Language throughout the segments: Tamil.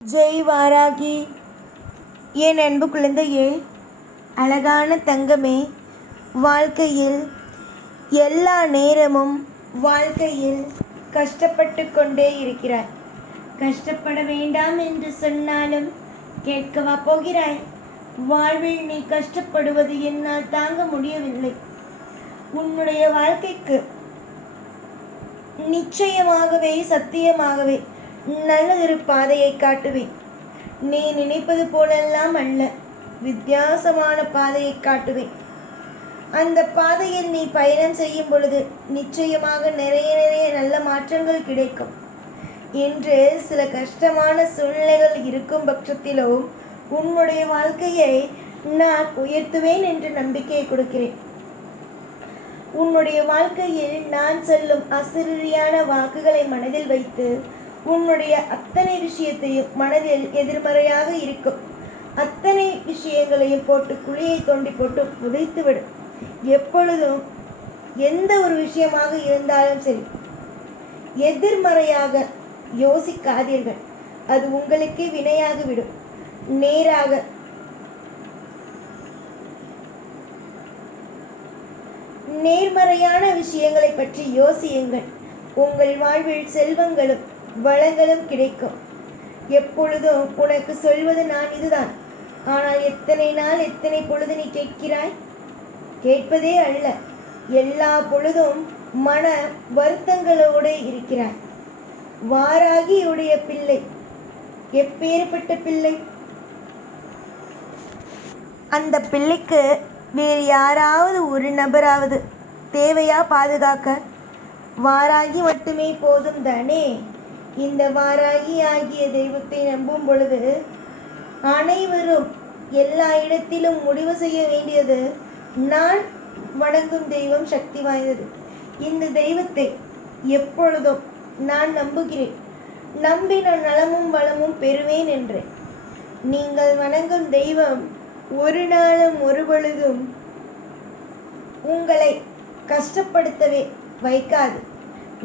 ஜெய் வாராகி என் அன்பு குழந்தையே அழகான தங்கமே வாழ்க்கையில் எல்லா நேரமும் வாழ்க்கையில் கஷ்டப்பட்டு கொண்டே இருக்கிறாய். கஷ்டப்பட வேண்டாம் என்று சொன்னாலும் கேட்கவா போகிறாய். வாழ்வில் நீ கஷ்டப்படுவது என்னால் தாங்க முடியவில்லை. உன்னுடைய வாழ்க்கைக்கு நிச்சயமாகவே சத்தியமாகவே நல்லதொரு பாதையை காட்டுவேன். நீ நினைப்பது போலெல்லாம் அல்ல. வித்தியாசமான பாதையை காட்டுவேன். அந்த பாதையில் நீ பயணம் செய்யும் பொழுது நிச்சயமாக நிறைய நிறைய நல்ல மாற்றங்கள் கிடைக்கும். என்று சில கஷ்டமான சூழ்நிலைகள் இருக்கும் பட்சத்திலோ உன்னுடைய வாழ்க்கையை நான் உயர்த்துவேன் என்று நம்பிக்கையை கொடுக்கிறேன். உன்னுடைய வாழ்க்கையில் நான் சொல்லும் அசிரியான வாக்குகளை மனதில் வைத்து உன்னுடைய அத்தனை விஷயத்தையும் மனதில் எதிர்மறையாக இருக்கும். அத்தனை விஷயங்களையும் போட்டு குழியை தோண்டி போட்டு புதைத்து விடும் எப்பொழுதும் எந்த ஒரு விஷயமாக இருந்தாலும் சரி எதிர்மறையாக யோசிக்காதீர்கள். அது உங்களுக்கே வினையாகிவிடும். நேராக நேர்மறையான விஷயங்களை பற்றி யோசியுங்கள். உங்கள் வாழ்வில் செல்வங்களும் வளங்களும் கிடைக்கும். எப்பொழுதும் உனக்கு சொல்வது நான் இதுதான். ஆனால் எத்தனை நாள் எத்தனை பொழுது நீ கேட்கிறாய்? கேட்பதே அல்ல. எல்லா பொழுதும் மன வருத்தங்களோடு இருக்கிறாய். வாராகியுடைய பிள்ளை. எப்பேற்பட்ட பிள்ளை? அந்த பிள்ளைக்கு வேறு யாராவது ஒரு நபராவது தேவையா பாதுகாக்க? வாராகி மட்டுமே போதும் தானே? இந்த வாராகி ஆகிய தெய்வத்தை நம்பும் பொழுது அனைவரும் எல்லா இடத்திலும் முடிவு செய்ய வேண்டியது நான் வணங்கும் தெய்வம் சக்தி வாய்ந்தது. இந்த தெய்வத்தை எப்பொழுதும் நான் நம்புகிறேன். நம்பி நான் நலமும் வளமும் பெறுவேன் என்றேன். நீங்கள் வணங்கும் தெய்வம் ஒரு நாளும் ஒரு பொழுதும் உங்களை கஷ்டப்படுத்தவே வைக்காது.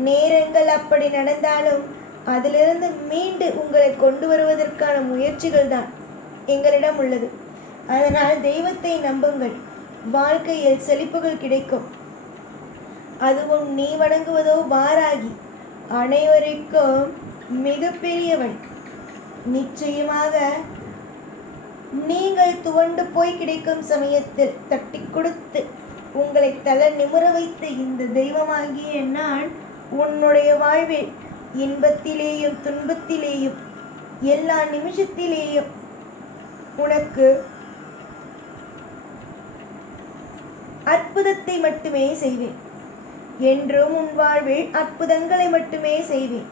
நேரங்கள் அப்படி நடந்தாலும் அதிலிருந்து மீண்டு உங்களை கொண்டு வருவதற்கான முயற்சிகள் தான் எங்களிடம் உள்ளது. அதனால் தெய்வத்தை நம்புங்கள். வாழ்க்கையில் செழிப்புகள் கிடைக்கும். அதுவும் நீ வணங்குவதோ வாராகி அனைவருக்கும் மிகப்பெரியவள். நிச்சயமாக நீங்கள் துவண்டு போய் கிடைக்கும் சமயத்தில் தட்டி கொடுத்து உங்களை தலை நிமிர வைத்த இந்த தெய்வமாகிய நான் உன்னுடைய வாழ்வில் இன்பத்திலேயும் துன்பத்திலேயும் எல்லா நிமிஷத்திலேயும் உனக்கு அற்புதத்தை மட்டுமே செய்வேன். என்றும் உன் வாழ்வில் அற்புதங்களை மட்டுமே செய்வேன்.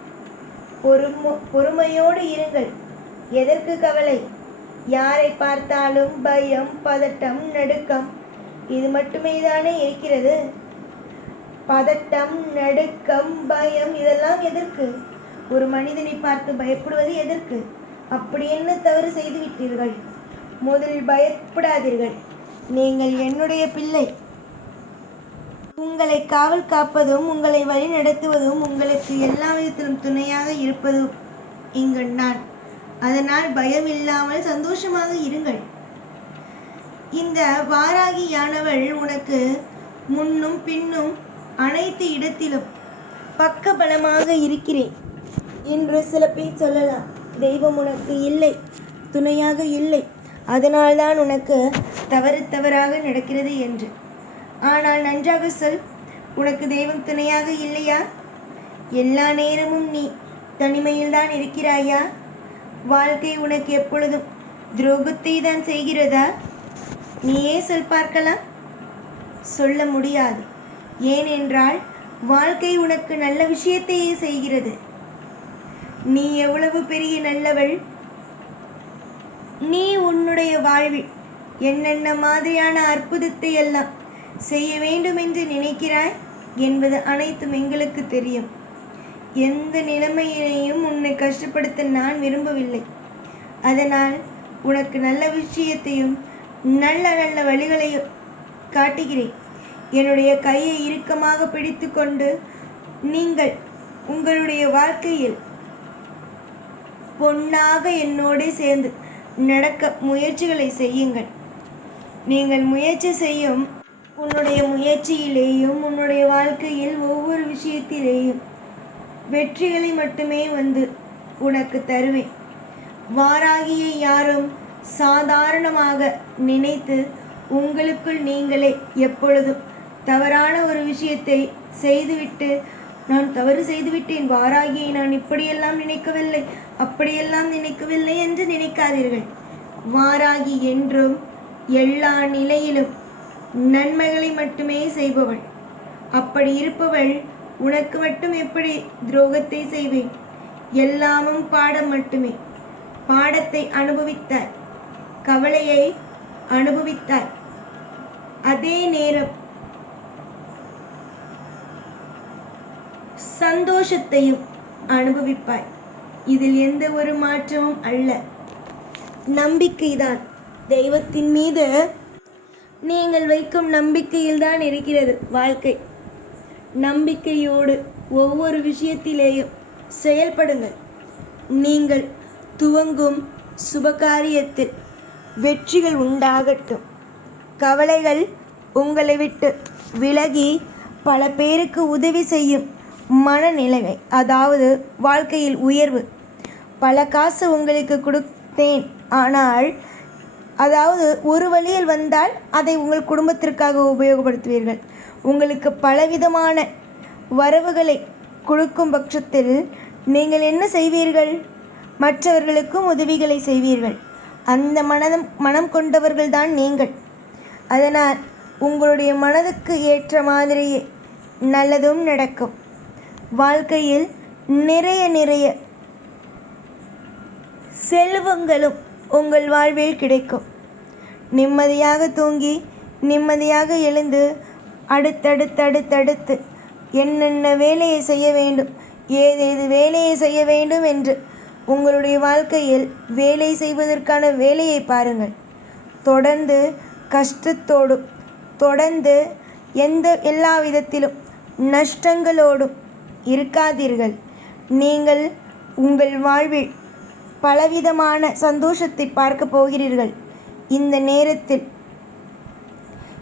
பொறும பொறுமையோடு இருங்கள். எதற்கு கவலை? யாரை பார்த்தாலும் பயம் பதட்டம் நடுக்கம் இது மட்டுமே தானே இருக்கிறது? பதட்டம் நடுக்கம் பயம் இதெல்லாம் எதற்கு? ஒரு மனிதனை பார்த்து பயப்படுவது எதற்கு? அப்படி என்ன தவறு செய்து விட்டீர்கள்? முதலில் பயப்படாதீர்கள். நீங்கள் என்னுடைய பிள்ளை. உங்களை காவல் காப்பதும் உங்களை வழி நடத்துவதும் உங்களுக்கு எல்லா விதத்திலும் துணையாக இருப்பதும் இங்கு நான். அதனால் பயம் இல்லாமல் சந்தோஷமாக இருங்கள். இந்த வாராகியானவள் உனக்கு முன்னும் பின்னும் அனைத்து இடத்திலும் பக்க பலமாக இருக்கிறேன் என்று சில பேர் சொல்லலாம். தெய்வம் உனக்கு இல்லை துணையாக இல்லை. அதனால்தான் உனக்கு தவறு தவறாக நடக்கிறது என்று. ஆனால் நன்றாக சொல் உனக்கு தெய்வம் துணையாக இல்லையா? எல்லா நேரமும் நீ தனிமையில்தான் இருக்கிறாயா? வாழ்க்கை உனக்கு எப்பொழுதும் துரோகத்தை தான் செய்கிறதா? நீயே சொல் பார்க்கலாம். சொல்ல முடியாது. ஏனென்றால் வாழ்க்கை உனக்கு நல்ல விஷயத்தையே செய்கிறது. நீ எவ்வளவு பெரிய நல்லவள்? நீ உன்னுடைய வாழ்வில் என்னென்ன மாதிரியான அற்புதத்தை எல்லாம் செய்ய வேண்டும் என்று நினைக்கிறாய் என்பது அனைத்தும் எங்களுக்கு தெரியும். எந்த நிலைமையிலையும் உன்னை கஷ்டப்படுத்த நான் விரும்பவில்லை. அதனால் உனக்கு நல்ல விஷயத்தையும் நல்ல நல்ல வழிகளையும் காட்டுகிறேன். என்னுடைய கையை இறுக்கமாக பிடித்துக்கொண்டு நீங்கள் உங்களுடைய வாழ்க்கையில் பொன்னாக என்னோடே சேர்ந்து நடக்க முயற்சிகளை செய்யுங்கள். நீங்கள் முயற்சி செய்யும் உன்னுடைய முயற்சியிலேயும் உன்னுடைய வாழ்க்கையில் ஒவ்வொரு விஷயத்திலேயும் வெற்றிகளை மட்டுமே வந்து உனக்கு தருவேன். வாராகியை யாரும் சாதாரணமாக நினைத்து உங்களுக்குள் நீங்களே எப்பொழுதும் தவறான ஒரு விஷயத்தை செய்துவிட்டு நான் தவறு செய்துவிட்டேன் வாராகியை நான் இப்படியெல்லாம் நினைக்கவில்லை அப்படியெல்லாம் நினைக்கவில்லை என்று நினைக்காதீர்கள். வாராகி என்றும் எல்லா நிலையிலும் நன்மைகளை மட்டுமே செய்பவள். அப்படி இருப்பவள் உனக்கு மட்டும் எப்படி துரோகத்தை செய்வேன்? எல்லாமும் பாடம் மட்டுமே. பாடத்தை அனுபவித்தாய் கவலையை அனுபவித்தாய் அதே நேரம் சந்தோஷத்தையும் அனுபவிப்பாய். இதில் எந்த ஒரு மாற்றமும் அல்ல. நம்பிக்கைதான். தெய்வத்தின் மீது நீங்கள் வைக்கும் நம்பிக்கையில்தான் இருக்கிறது வாழ்க்கை. நம்பிக்கையோடு ஒவ்வொரு விஷயத்திலேயும் செயல்படுங்கள். நீங்கள் துவங்கும் சுபகாரியத்தில் வெற்றிகள் உண்டாகட்டும். கவலைகள் உங்களை விட்டு விலகி பல பேருக்கு உதவி செய்யும் மனநிலைமை அதாவது வாழ்க்கையில் உயர்வு. பல காசு உங்களுக்கு கொடுத்தேன் ஆனால் அதாவது ஒரு வழியில் வந்தால் அதை உங்கள் குடும்பத்திற்காக உபயோகப்படுத்துவீர்கள். உங்களுக்கு பலவிதமான வரவுகளை கொடுக்கும் பட்சத்தில் நீங்கள் என்ன செய்வீர்கள்? மற்றவர்களுக்கும் உதவிகளை செய்வீர்கள். அந்த மனதம் மனம் கொண்டவர்கள்தான் நீங்கள். அதனால் உங்களுடைய மனதுக்கு ஏற்ற மாதிரியே நல்லதும் நடக்கும். வாழ்க்கையில் நிறைய நிறைய செல்வங்களும் உங்கள் வாழ்வில் கிடைக்கும். நிம்மதியாக தூங்கி நிம்மதியாக எழுந்து அடுத்தடுத்தடுத்தடுத்து என்னென்ன வேலையை செய்ய வேண்டும் ஏதேது வேலையை செய்ய வேண்டும் என்று உங்களுடைய வாழ்க்கையில் வேலை செய்வதற்கான வேலையை பாருங்கள். தொடர்ந்து கஷ்டத்தோடும் தொடர்ந்து எந்த எல்லா விதத்திலும் நஷ்டங்களோடும் இருக்காதீர்கள். நீங்கள் உங்கள் வாழ்வில் பலவிதமான சந்தோஷத்தை பார்க்க போகிறீர்கள். இந்த நேரத்தில்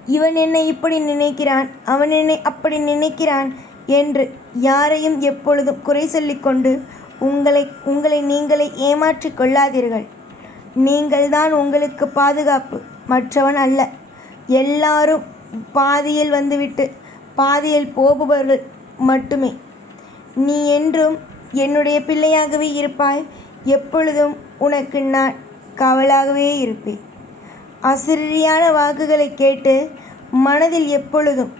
இவன் என்னை இப்படி நினைக்கிறான் அவன் என்னை அப்படி நினைக்கிறான் என்று யாரையும் எப்பொழுதும் குறை சொல்லிக்கொண்டு உங்களை உங்களை நீங்களே ஏமாற்றிக் கொள்ளாதீர்கள். நீங்கள்தான் உங்களுக்கு பாதுகாப்பு. மற்றவன் அல்ல. எல்லாரும் பாதியில் வந்துவிட்டு பாதியில் போபவர்கள் மட்டுமே. நீ என்றும் என்னுடைய பிள்ளையாகவே இருப்பாய். எப்பொழுதும் உனக்கு நான் காவலாகவே இருப்பேன். அசிரியான வாக்குகளை கேட்டு மனதில் எப்பொழுதும்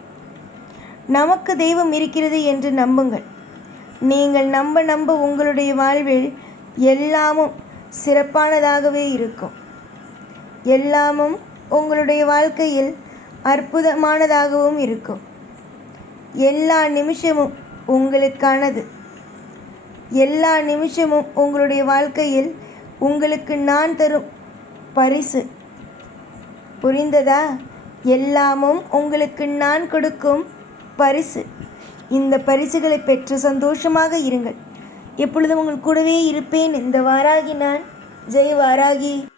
நமக்கு தெய்வம் இருக்கிறது என்று நம்புங்கள். நீங்கள் நம்ப நம்ப உங்களுடைய வாழ்வில் எல்லாமும் சிறப்பானதாகவே இருக்கும். எல்லாமும் உங்களுடைய வாழ்க்கையில் அற்புதமானதாகவும் இருக்கும். எல்லா நிமிஷமும் உங்களுக்கானது. எல்லா நிமிஷமும் உங்களுடைய வாழ்க்கையில் உங்களுக்கு நான் தரும் பரிசு. புரிந்ததா? எல்லாமும் உங்களுக்கு நான் கொடுக்கும் பரிசு. இந்த பரிசுகளை பெற்று சந்தோஷமாக இருங்கள். எப்பொழுதும் உங்கள் கூடவே இருப்பேன். இந்த வாராகி நான். ஜெய் வாராகி.